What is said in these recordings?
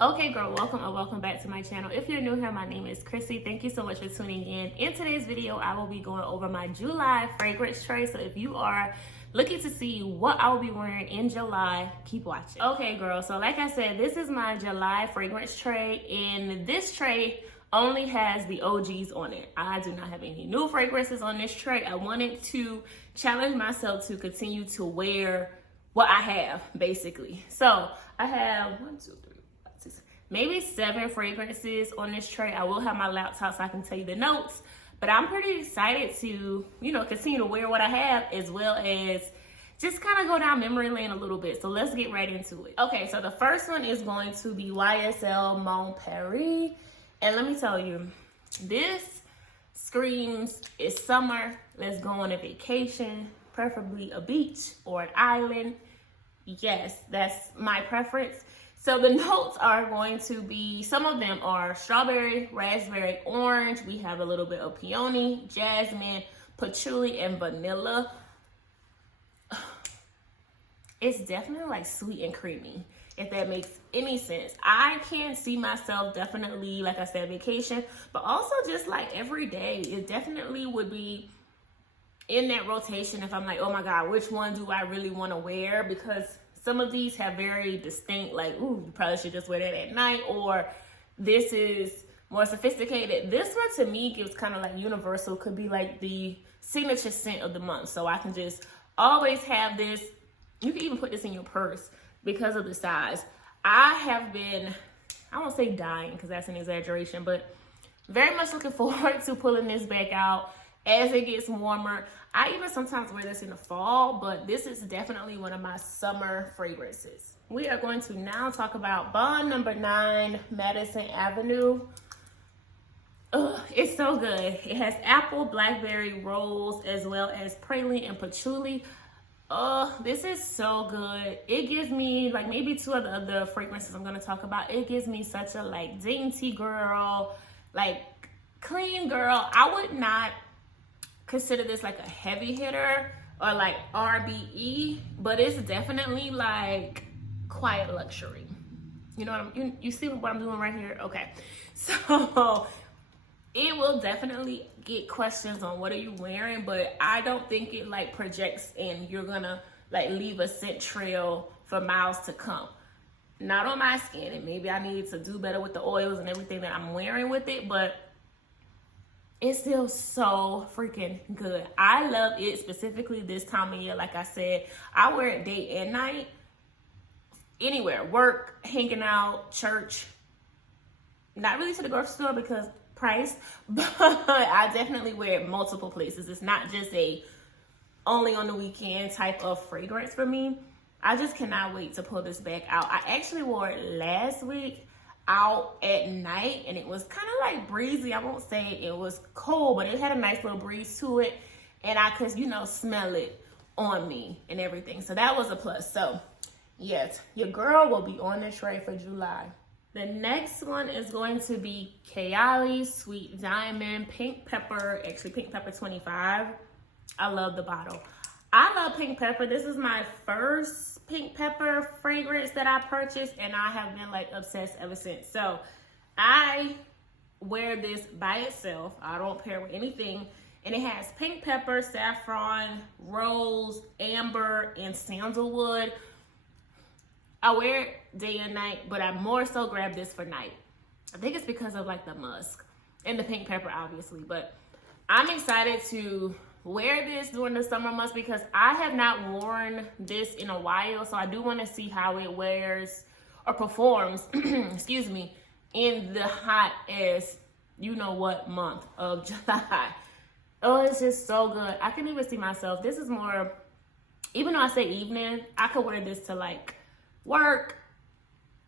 Okay, girl, welcome or welcome back to my channel. If you're new here, my name is Chrissy. Thank you so much for tuning in. In today's video, I will be going over my July fragrance tray. So if you are looking to see what I will be wearing in July, keep watching. Okay, girl, so like I said, this is my July fragrance tray, and this tray only has the OGs on it. I do not have any new fragrances on this tray. I wanted to challenge myself to continue to wear what I have, basically. So I have maybe 7 fragrances on this tray. I will have my laptop so I can tell you the notes, but I'm pretty excited to, continue to wear what I have, as well as just kind of go down memory lane a little bit. So let's get right into it. Okay, so the first one is going to be YSL Mon Paris. And let me tell you, this screams it's summer. Let's go on a vacation, preferably a beach or an island. Yes, that's my preference. So the notes are going to be, some of them are strawberry, raspberry, orange. We have a little bit of peony, jasmine, patchouli, and vanilla. It's definitely like sweet and creamy, if that makes any sense. I can see myself definitely, like I said, vacation, but also just like every day. It definitely would be in that rotation if I'm like, oh my God, which one do I really want to wear? Because some of these have very distinct, like, ooh, you probably should just wear that at night, or this is more sophisticated. This one to me gives kind of like universal, could be like the signature scent of the month. So I can just always have this. You can even put this in your purse because of the size. I have been, I won't say dying because that's an exaggeration, but very much looking forward to pulling this back out as it gets warmer. I even sometimes wear this in the fall, but this is definitely one of my summer fragrances. We are going to now talk about Bond Number 9, Madison Avenue. It's so good. It has apple, blackberry, rose, as well as praline and patchouli. This is so good. It gives me, like, maybe 2 of the other fragrances I'm going to talk about. It gives me such a, like, dainty girl, like, clean girl. I would not consider this like a heavy hitter or like RBE, but it's definitely like quiet luxury. You know what you see what I'm doing right here? Okay. So it will definitely get questions on what are you wearing, but I don't think it like projects and you're gonna like leave a scent trail for miles to come. Not on my skin, and maybe I need to do better with the oils and everything that I'm wearing with it, but it's still so freaking good. I love it specifically this time of year. Like I said, I wear it day and night, anywhere, work, hanging out, church, not really to the grocery store because price, but I definitely wear it multiple places. It's not just a only on the weekend type of fragrance for me. I just cannot wait to pull this back out. I actually wore it last week out at night, and it was kind of like breezy. I won't say it was cold, but it had a nice little breeze to it, and I could, smell it on me and everything. So that was a plus. So yes, your girl will be on the tray for July. The next one is going to be Kayali Sweet Diamond Pink Pepper, actually Pink Pepper 25. I love the bottle. I love pink pepper. This is my first pink pepper fragrance that I purchased, and I have been like obsessed ever since. So I wear this by itself. I don't pair with anything. And it has pink pepper, saffron, rose, amber, and sandalwood. I wear it day and night, but I more so grab this for night. I think it's because of like the musk and the pink pepper, obviously. But I'm excited to wear this during the summer months because I have not worn this in a while. So I do want to see how it wears or performs, excuse me, in the hot as you know what month of July. Oh, it's just so good. I can even see myself. This is more, even though I say evening, I could wear this to like work.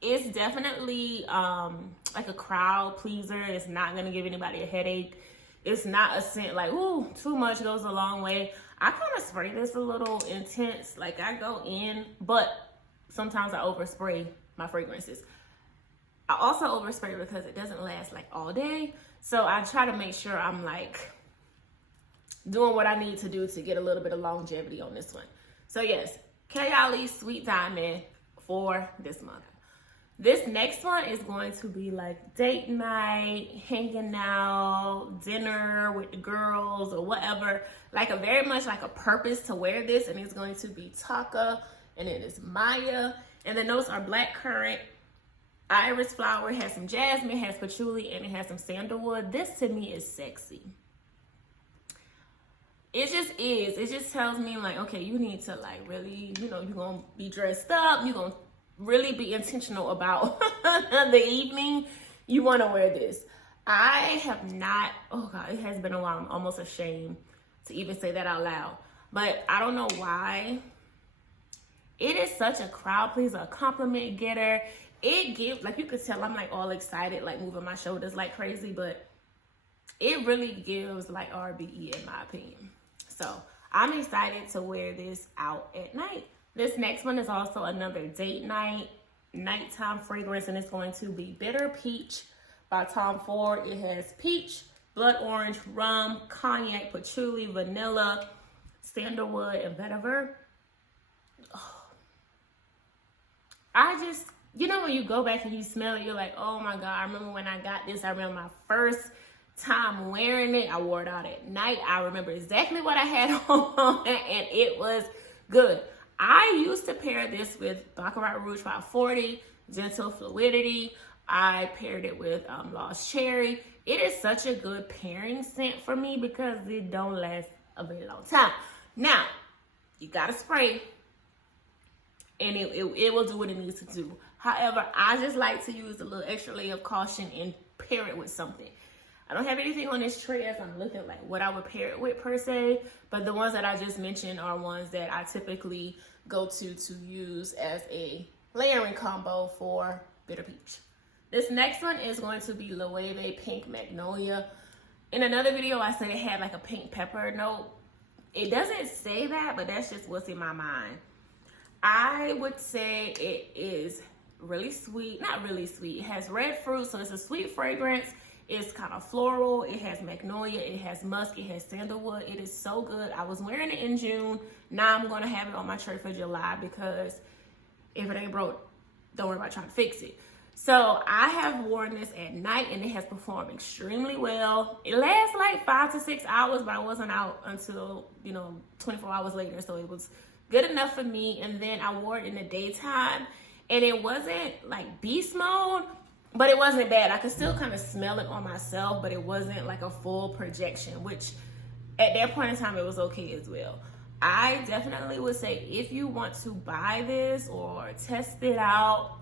It's definitely like a crowd pleaser. It's not going to give anybody a headache. It's not a scent like, ooh, too much goes a long way. I kind of spray this a little intense. Like I go in, but sometimes I overspray my fragrances. I also overspray because it doesn't last like all day. So I try to make sure I'm like doing what I need to do to get a little bit of longevity on this one. So yes, Kayali Sweet Diamond for this month. This next one is going to be like date night, hanging out, dinner with the girls or whatever. Like a very much like a purpose to wear this, and it's going to be Taka, and it is Maya. And the notes are blackcurrant, iris flower, it has some jasmine, it has patchouli, and it has some sandalwood. This to me is sexy. It just is. It just tells me like, okay, you need to like really, you know, you're gonna be dressed up, you're gonna really be intentional about the evening. You want to wear this. I have not, oh God, it has been a while. I'm almost ashamed to even say that out loud, but I don't know why. It is such a crowd pleaser, a compliment getter. It gives, like you could tell I'm like all excited, like moving my shoulders like crazy, but it really gives like RBE in my opinion. So I'm excited to wear this out at night. This next one is also another date night, nighttime fragrance, and it's going to be Bitter Peach by Tom Ford. It has peach, blood orange, rum, cognac, patchouli, vanilla, sandalwood, and vetiver. Oh. I just, you know, when you go back and you smell it, you're like, oh my God, I remember when I got this. I remember my first time wearing it. I wore it out at night. I remember exactly what I had on, and it was good. I used to pair this with Baccarat Rouge 540, Gentle Fluidity. I paired it with Lost Cherry. It is such a good pairing scent for me because it don't last a very long time. Now, you gotta spray, and it will do what it needs to do. However, I just like to use a little extra layer of caution and pair it with something. I don't have anything on this tray as I'm looking like what I would pair it with per se, but the ones that I just mentioned are ones that I typically go to use as a layering combo for Bitter Peach. This next one is going to be Loewe Pink Magnolia. In another video, I said it had like a pink pepper note. It doesn't say that, but that's just what's in my mind. I would say it is really sweet, not really sweet. It has red fruit, so it's a sweet fragrance. It's kind of floral. It has magnolia. It has musk. It has sandalwood. It is so good. I was wearing it in June. Now I'm going to have it on my tray for July because if it ain't broke, don't worry about trying to fix it. So I have worn this at night and it has performed extremely well. It lasts like 5 to 6 hours, but I wasn't out until, 24 hours later. So it was good enough for me. And then I wore it in the daytime and it wasn't like beast mode, but it wasn't bad. I could still kind of smell it on myself, but it wasn't like a full projection, which at that point in time, it was okay as well. I definitely would say if you want to buy this or test it out,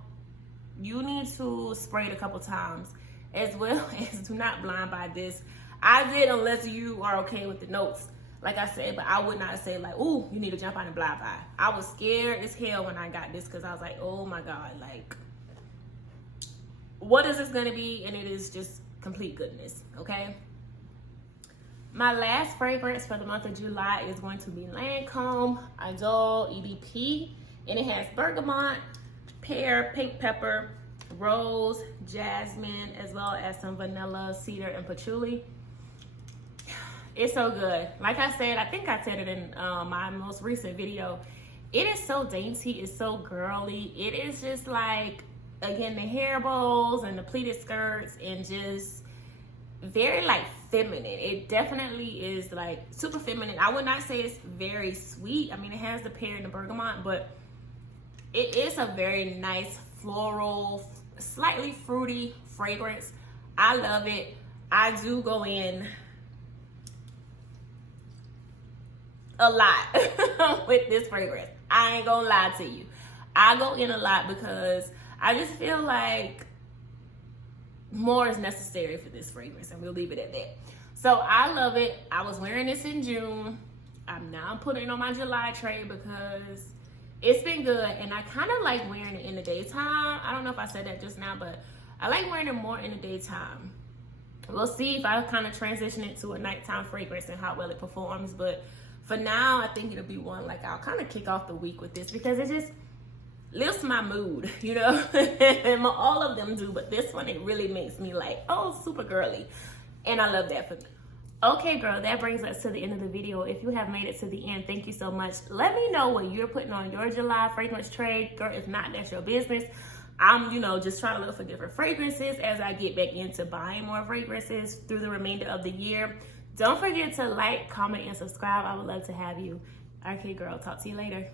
you need to spray it a couple times, as well as do not blind buy this. I did, unless you are okay with the notes, like I said, but I would not say like, ooh, you need to jump out and blind buy. I was scared as hell when I got this because I was like, oh my God, like, what is this gonna be? And it is just complete goodness, okay? My last fragrance for the month of July is going to be Lancome Idol EBP, and it has bergamot, pear, pink pepper, rose, jasmine, as well as some vanilla, cedar, and patchouli. It's so good. Like I said, I think I said it in my most recent video. It is so dainty. It's so girly. It is just like, again, the hair bows and the pleated skirts and just very like feminine. It definitely is like super feminine. I would not say it's very sweet. I mean, it has the pear and the bergamot, but it is a very nice floral, slightly fruity fragrance. I love it. I do go in a lot with this fragrance. I ain't gonna lie to you. I go in a lot because I just feel like more is necessary for this fragrance, and we'll leave it at that. So I love it. I was wearing this in June. I'm now putting it on my July tray because it's been good, and I kind of like wearing it in the daytime. I don't know if I said that just now, but I like wearing it more in the daytime. We'll see if I kind of transition it to a nighttime fragrance and how well it performs, but for now, I think it'll be one like I'll kind of kick off the week with this because it just lifts my mood, and all of them do, but this one, it really makes me like, oh, super girly, and I love that for me. Okay, girl, that brings us to the end of the video. If you have made it to the end, thank you so much. Let me know what you're putting on your July fragrance tray. Girl, if not, that's your business. I'm, you know, just trying to look for different fragrances as I get back into buying more fragrances through the remainder of the year. Don't forget to like, comment, and subscribe. I would love to have you. Okay, girl, talk to you later.